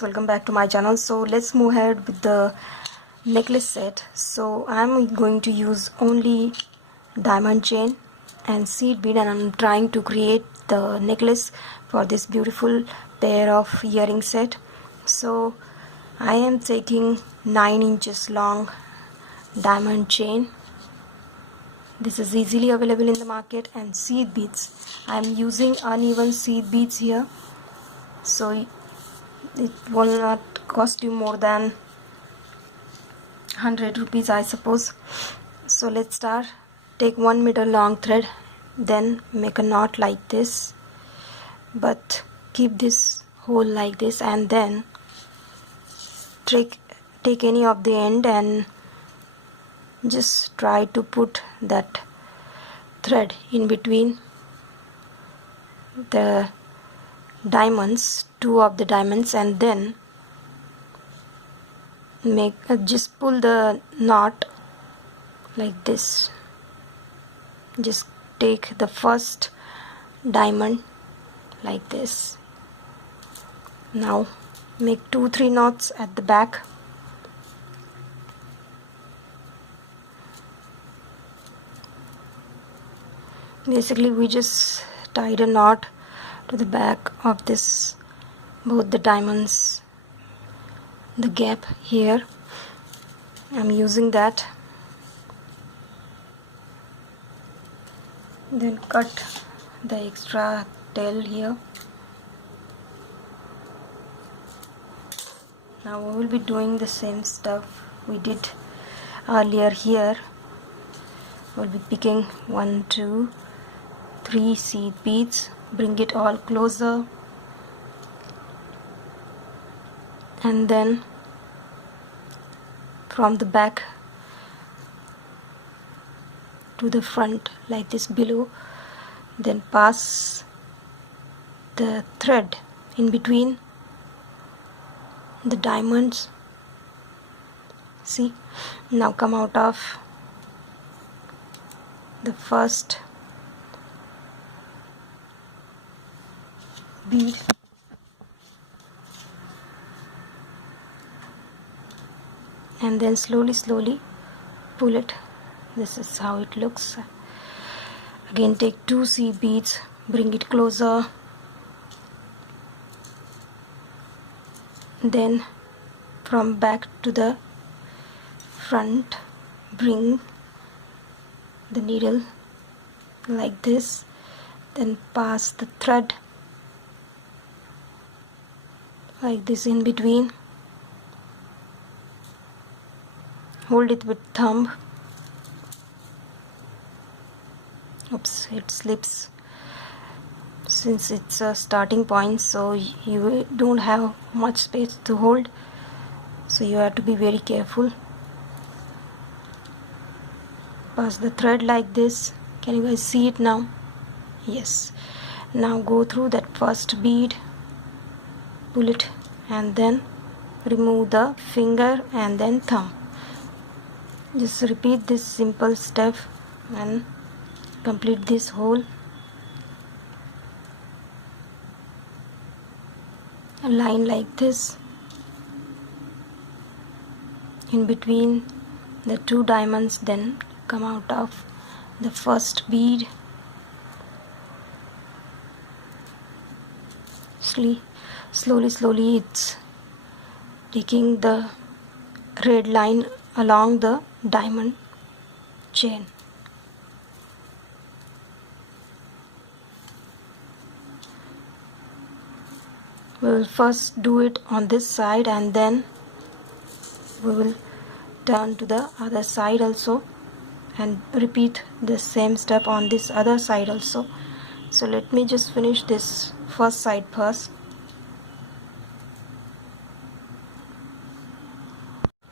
friends, welcome back to my channel. So let's move ahead with the necklace set. So I'm going to use only diamond chain and seed bead, and I'm trying to create the necklace for this beautiful pair of earring set. So I am taking 9 inches long diamond chain. This is easily available in the market, and seed beads. I'm using uneven seed beads here, so it will not cost you more than 100 rupees, I suppose. So let's start. Take 1 meter long thread, then make a knot like this, but keep this hole like this, and then take any of the end and just try to put that thread in between the diamonds, 2 of the diamonds, and then just pull the knot like this. Just take the first diamond like this. Now make 2-3 knots at the back. Basically we just tied a knot to the back of this, both the diamonds, the gap here. I'm using that. Then cut the extra tail here. Now we will be doing the same stuff we did earlier here. We'll be picking 1, 2, 3 seed beads, bring it all closer, and then from the back to the front like this below, then pass the thread in between the diamonds. See, now come out of the first bead, and then slowly pull it. This is how it looks. Again take 2 seed beads, bring it closer, then from back to the front bring the needle like this, then pass the thread like this in between. Hold it with thumb. Oops, it slips since it's a starting point, so you don't have much space to hold, so you have to be very careful. Pass the thread like this. Can you guys see it now? Yes. Now go through that first bead, pull it, and then remove the finger and then thumb. Just repeat this simple step and complete this hole. A line like this in between the 2 diamonds, then come out of the first bead. Slowly it's taking the red line along the diamond chain. We will first do it on this side, and then we will turn to the other side also and repeat the same step on this other side also. So let me just finish this first side first.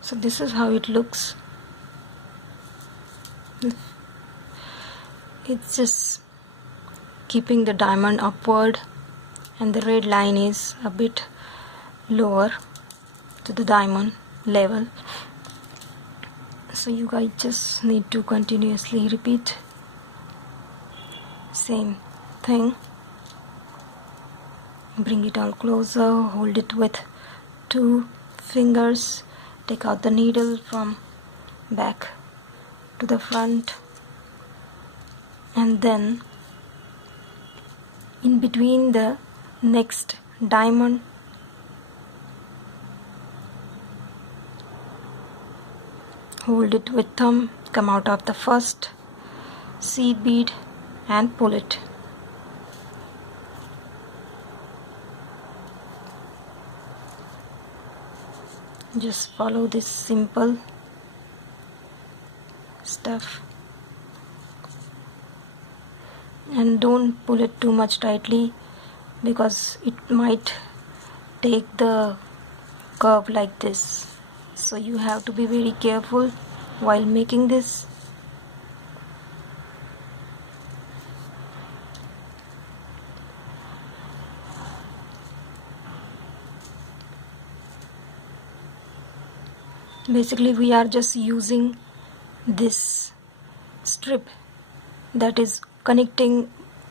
So this is how it looks. It's just keeping the diamond upward, and the red line is a bit lower to the diamond level. So you guys just need to continuously repeat same thing. Bring it all closer, hold it with 2 fingers, take out the needle from back to the front, and then in between the next diamond, hold it with thumb, come out of the first seed bead and pull it. Just follow this simple stuff and don't pull it too much tightly because it might take the curve like this. So you have to be very careful while making this. Basically we are just using this strip that is connecting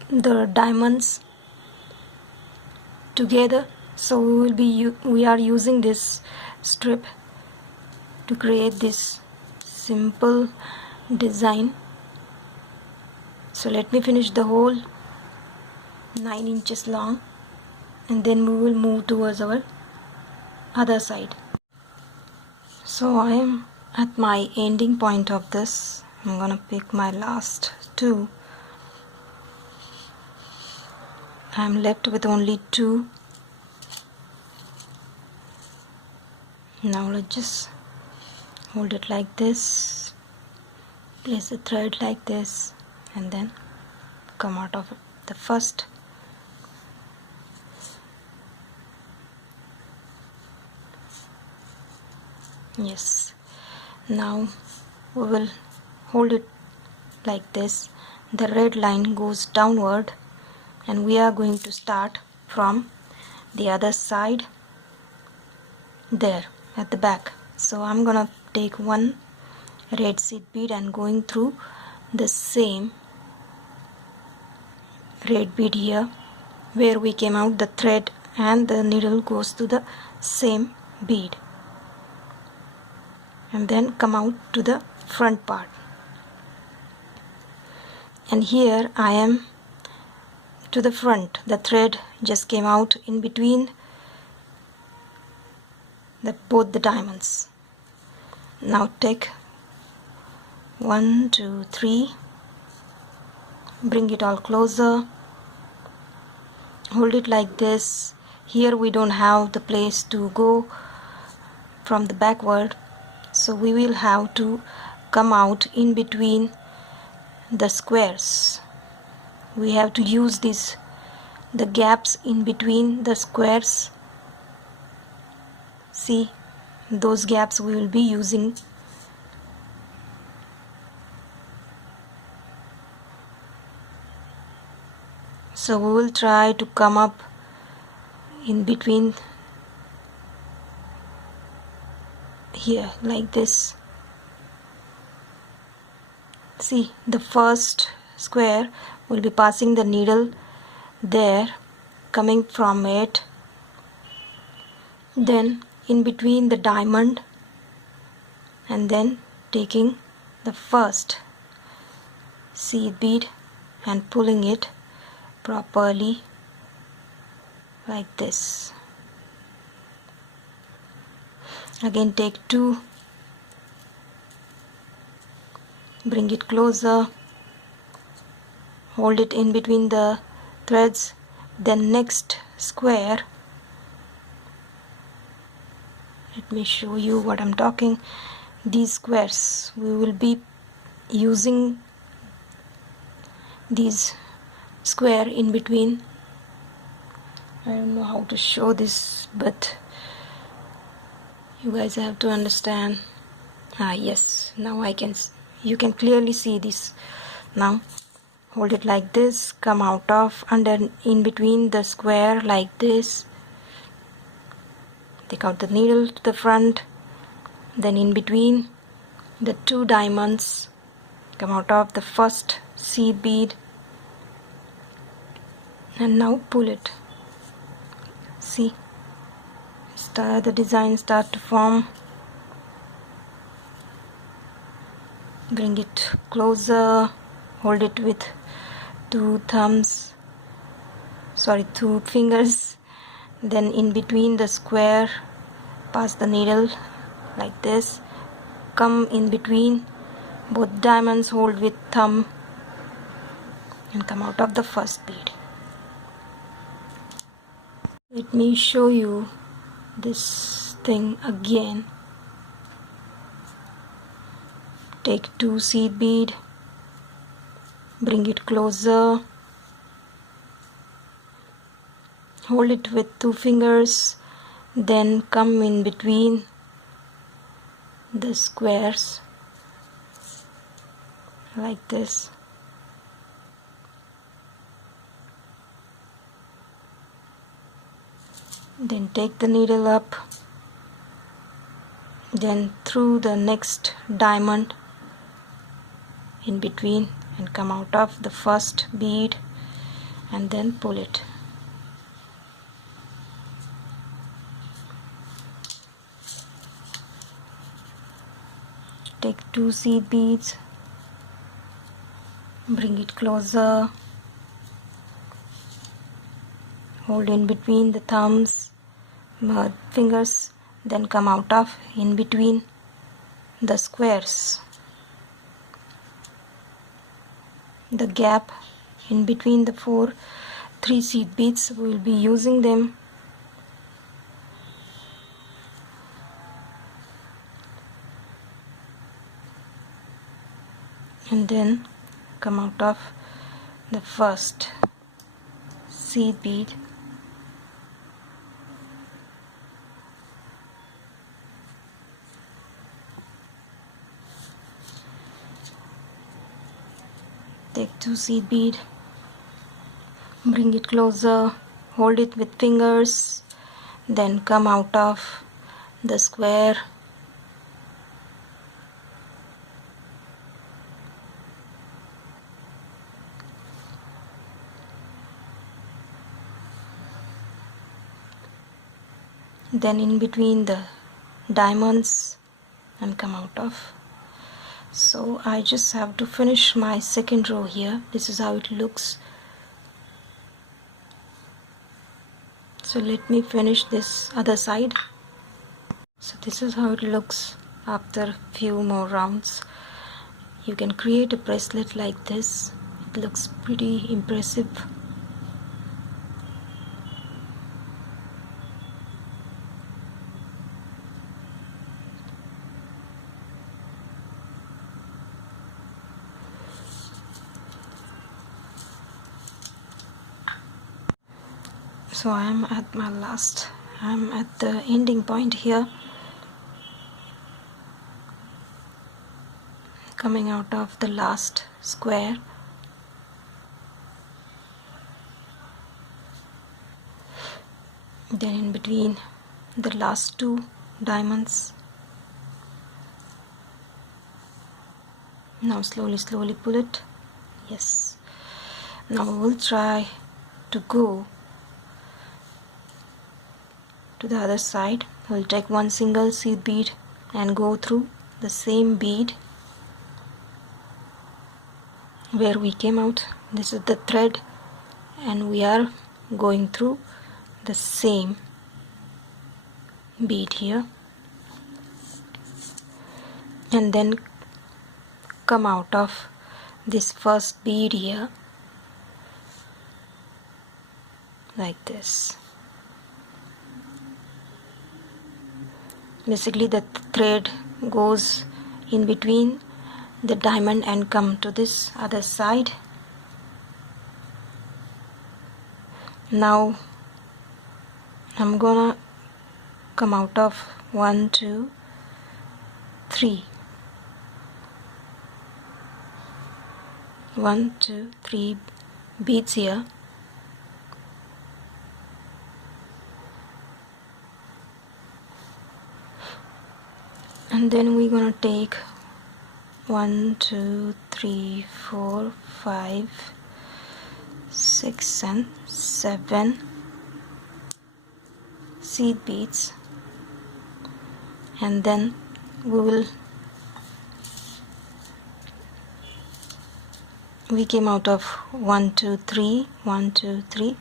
the diamonds together. So we are using this strip to create this simple design. So let me finish the whole 9 inches long, and then we will move towards our other side. So I am at my ending point of this. I'm gonna pick my last 2. I'm left with only 2. Now let's just hold it like this, place the thread like this, and then come out of the first. Yes, now we will hold it like this. The red line goes downward, and we are going to start from the other side there at the back. So I'm gonna take one red seed bead and going through the same red bead here where we came out. The thread and the needle goes to the same bead, and then come out to the front part. And here I am to the front. The thread just came out in between both the diamonds. Now take 1, 2, 3, bring it all closer, hold it like this. Here we don't have the place to go from the backward, so we will have to come out in between the squares. We have to use the gaps in between the squares. See, those gaps we will be using. So we will try to come up in between here like this. See, the first square will be passing the needle there, coming from it, then in between the diamond, and then taking the first seed bead and pulling it properly like this. Again take 2, bring it closer, hold it in between the threads. Then next square, let me show you what I'm talking. These squares we will be using these square in between. I don't know how to show this, but you guys have to understand. Yes, now you can clearly see this. Now hold it like this, come out of in between the square like this, take out the needle to the front, then in between the 2 diamonds, come out of the first seed bead, and now pull it. See, it's the design start to form. Bring it closer, hold it with two fingers, then in between the square pass the needle like this, come in between both diamonds, hold with thumb and come out of the first bead. Let me show you this thing again. Take two seed bead, bring it closer, hold it with two fingers, then come in between the squares like this. Then take the needle up, then through the next diamond in between and come out of the first bead and then pull it. Take two seed beads, bring it closer, hold in between the fingers, then come out of in between the squares. The gap in between the three seed beads, we will be using them. And then come out of the first seed bead. Take two seed bead, bring it closer, hold it with fingers, then come out of the square. Then in between the diamonds and come out of. So I just have to finish my second row here. This is how it looks. So let me finish this other side. So this is how it looks after few more rounds. You can create a bracelet like this. It looks pretty impressive. So I'm at the ending point here, coming out of the last square. Then in between the last two diamonds. Now slowly pull it. Yes. Now we'll try to go to the other side. We'll take one single seed bead and go through the same bead where we came out. This is the thread and we are going through the same bead here, and then come out of this first bead here like this. Basically the thread goes in between the diamond and come to this other side. Now I'm gonna come out of 1, 2, 3. 1, 2, 3 beads here. And then we're gonna take 1, 2, 3, 4, 5, 6 and 7 seed beads and then we came out of 1 2 3 1 2 3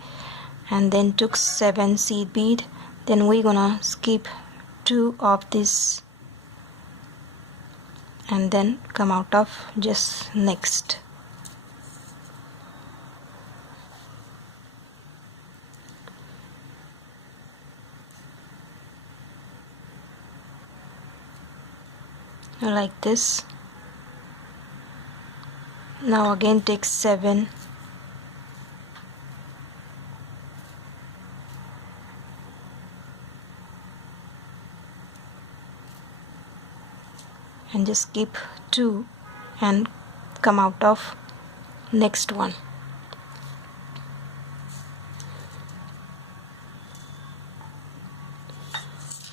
and then took 7 seed bead. Then we're gonna skip 2 of this and then come out of just next. Like this. Now again take 7 and just skip 2 and come out of next one.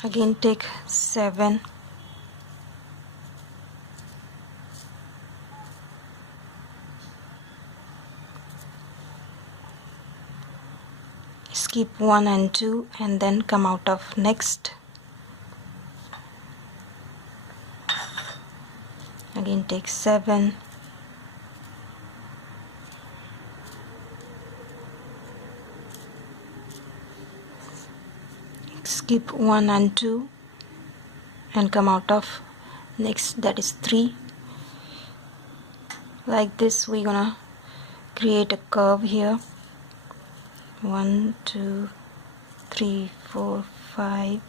Again take 7 skip 1 and 2 and then come out of next. Again take 7 skip 1 and 2 and come out of next, that is 3. Like this we're gonna create a curve here. 1 2 3 4 5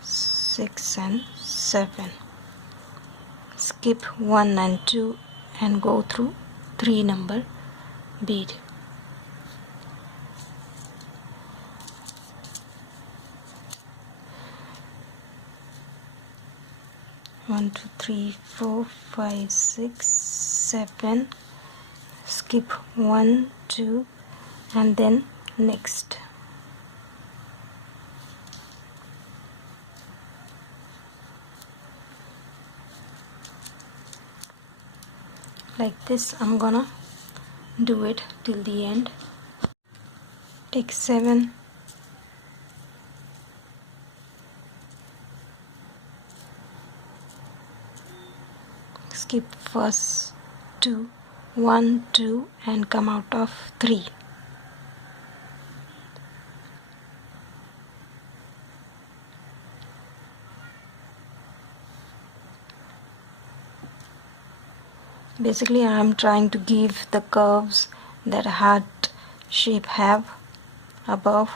6 and 7. Skip 1 and 2 and go through 3 number bead. One, two, three, 4, 5, 6, 7. Skip 1, 2 and then next. Like this I'm gonna do it till the end. Take 7 skip first 2 1 2 and come out of 3. Basically I am trying to give the curves that heart shape have above.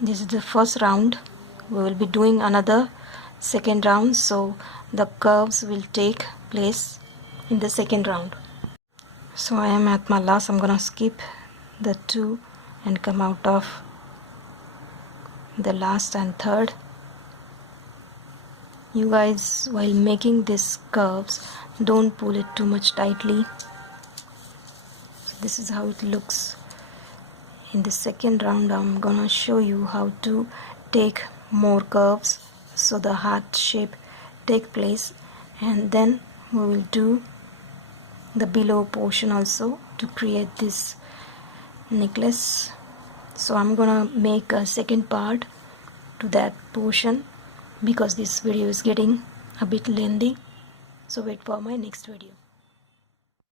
This is the first round. We will be doing another second round, so the curves will take place in the second round. So I am at my last. I'm gonna skip the 2 and come out of the last and third. You guys, while making these curves, don't pull it too much tightly. So this is how it looks. In the second round I'm gonna show you how to take more curves so the heart shape take place, and then we will do the below portion also to create this necklace. So I'm gonna make a second part to that portion because this video is getting a bit lengthy, so wait for my next video.